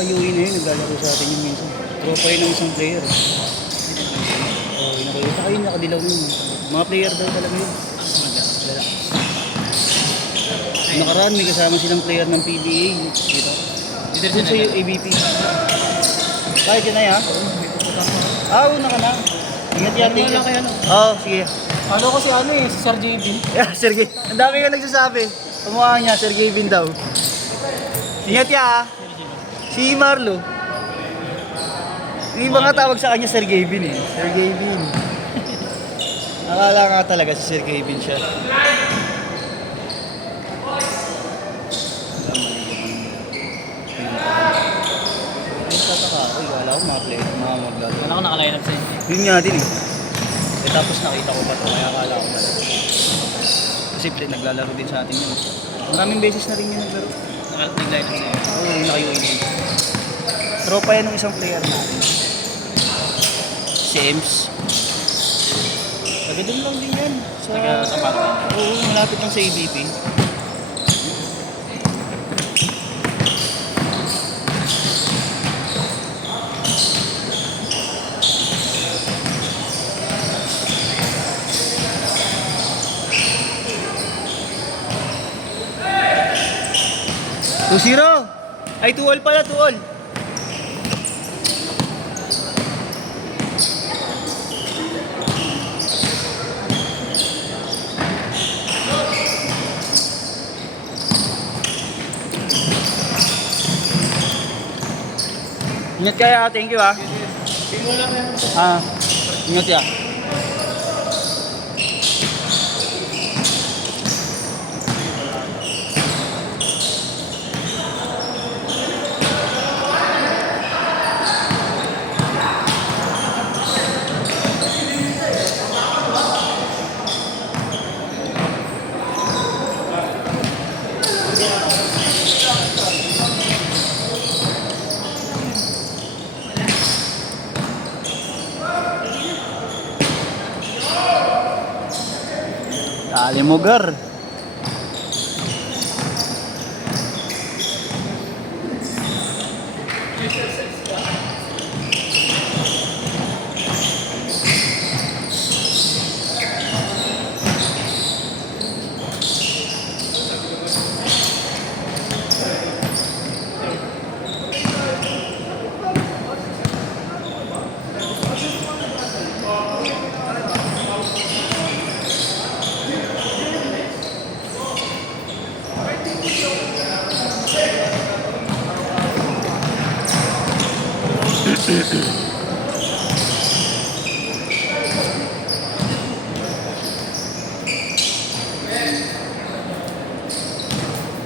naka-UE na yun, naglalaro sa atin yung minsan. Tropa yun ng isang player. Oo, yun nakayun. Saka yun nakadilaw yun. Mga player daw talaga yun. Lala. Nakaraan, may kasama silang player ng PBA. Dito. Dito sa ABP. Kahit yun na yan, ha? Una ka na. Ingat yan, thank you. Oo, sige. Ano ko si ano eh, si Sir JB. Yeah, Sergey. Ang dami ka nagsasabi. Pamukha niya, Sergey Bin daw. Ingat ya, ha? Si Marlo. Yung iba nga tawag sa kanya Sergey Bin eh. Sergey Bin. Akala nga talaga si Sergey Bin siya. Ayun tataka. Uy, wala ko mga player, mga maglaro. Ano ako nakaline up sa inyo? Yun nga din eh. Tapos nakita ko pa ito, kaya akala ko talaga. Kasi naglalaro din sa atin yun. Maraming beses na rin yun naglaro. Nag-line up sa inyo? Oo, naka-UAD. Tropa yan ng isang player natin. Si Ems. Taga doon lang din yan. Taga Sampaloc. Oo, malapit lang sa ABP. Two-zero! Ay, 2-all pala, 2-all. Ingat kaya, thank you ah. Ingat ya. Dali mo, gar.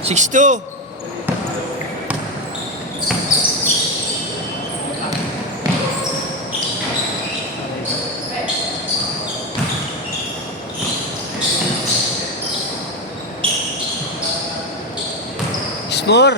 Six two. Score.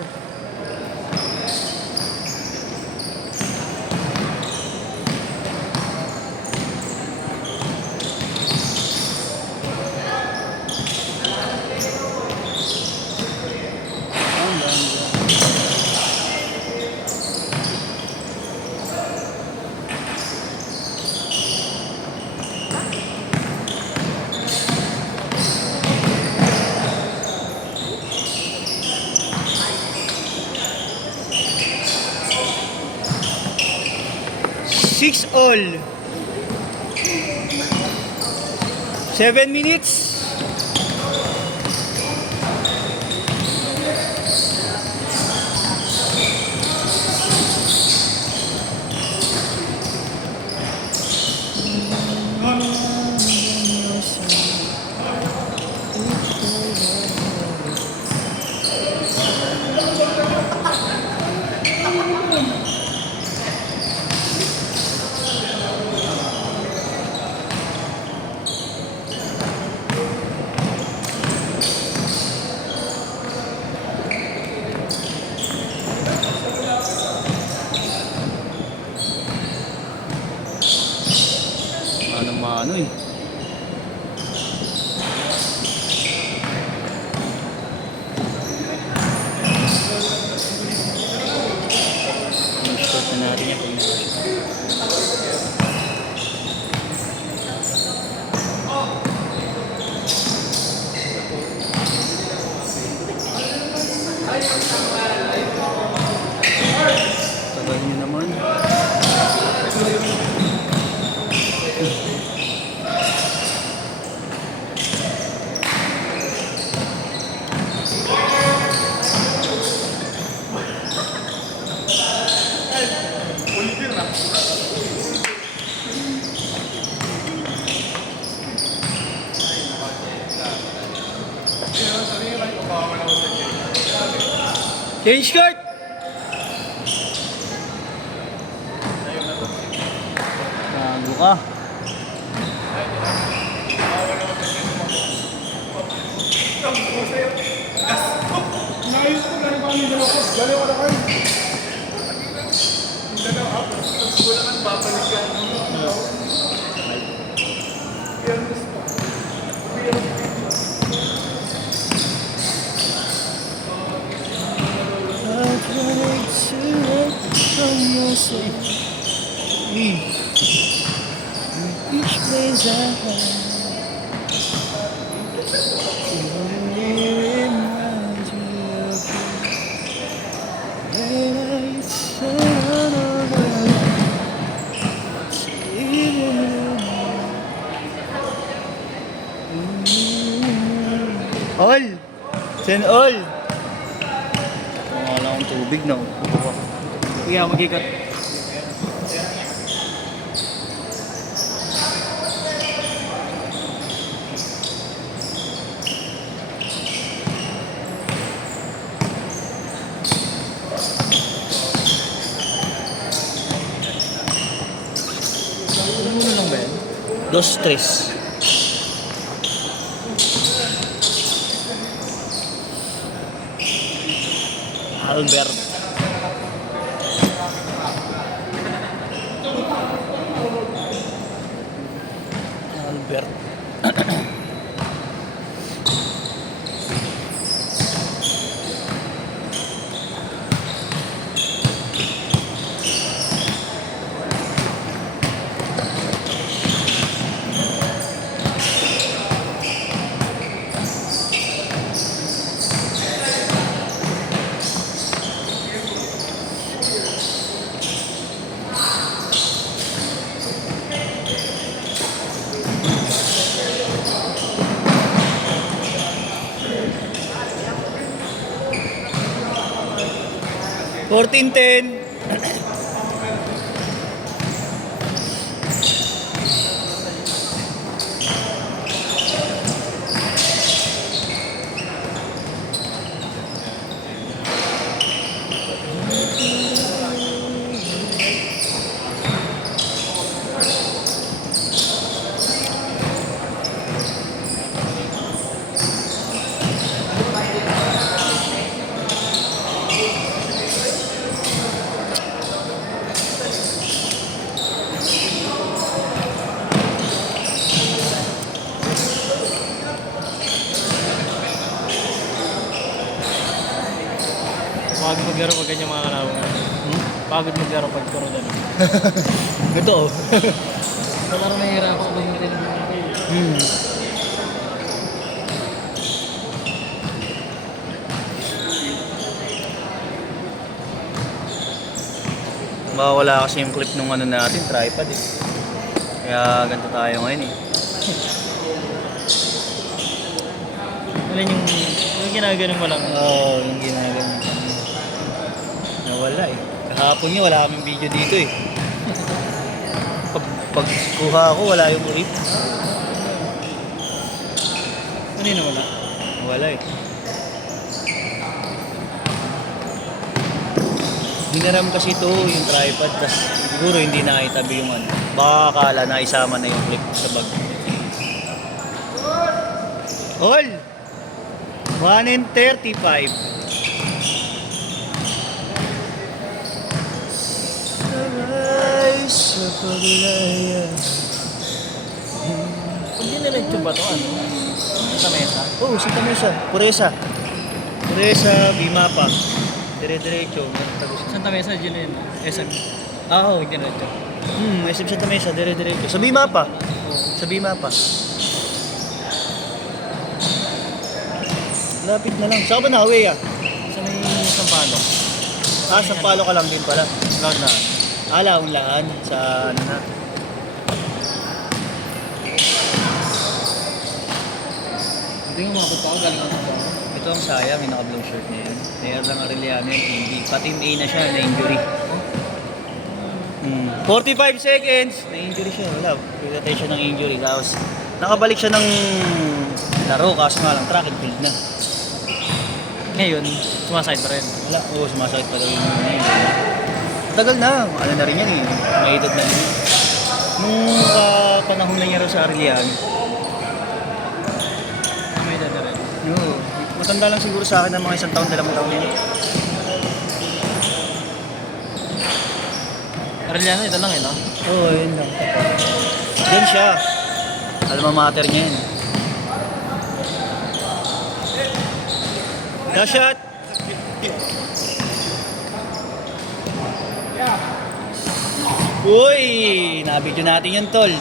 Six all. 7 minutes. Change court! Gago ka. Each place I have reminds me of you. When I turn around, all! Send all! Wala akong tubig na. Kuya, mag-ikat. Ano lang ba yan? 2-3. Albert. Albert. $14-10. Pagod maglaro pag ganyan mga kalawang. Pagod maglaro pag turo dyan. Ito oh. Sa laro nahihirapan ako ba yung tinanong natin? Mawawala kasi yung clip nung ano natin, tripod eh. Kaya ganito tayo ngayon eh. Alam yung ginaganon mo lang. Oo, yung ginagawa. Nawala eh. Kahapon niya wala kaming video dito eh. Pag kuha ako, wala yung clip. Ano yun wala? Wala eh. Hinaram kasi ito yung tripod, tas siguro hindi nakitabi yung ano. Baka akala na isama na yung clip sa bag. All! 1:35. Sabay sa paglaya. Kung diniretso ba ito, ano? Sa mesa? Oh, Santa Mesa. Puresa. Puresa, Bimapa. Dire-diretso. Santa Mesa, dyan yun. SM. Ah, oo. Pag diniretso. SM Santa Mesa, dire-diretso. Sa Bimapa. Sa Bimapa. Lapit na lang. Saan ka ba na-away ah? Sa may Sampalo. Ah, sa Palo ka lang din pala. Loud na. Laon-laan sa ano na. Hindi nga makapot ako, galing ako sa Ito ang sayang, yung naka-blue shirt niya yun. Kaya lang Arellano yun, hindi. Pati A na siya, na-injury. 45 seconds! Na-injury siya, wala. Pinatay siya ng injury. Tapos, nakabalik siya ng laro, kaso nga lang, track and field na. Ngayon, sumaside pa rin. Wala, sumasakit talaga yung mga yun. Tagal na, ano na rin yan eh. May edad na rin. Nung panahon na niya raw sa Arlian, May edad na rin. matanda lang siguro sa akin ng mga isang taon, 2 taon na yun. Arellano, ito lang eh, no? Oo, yun lang. Yan siya. Alma mater niya yan. Dash shot! Uy! Nabidyo natin yun, tol.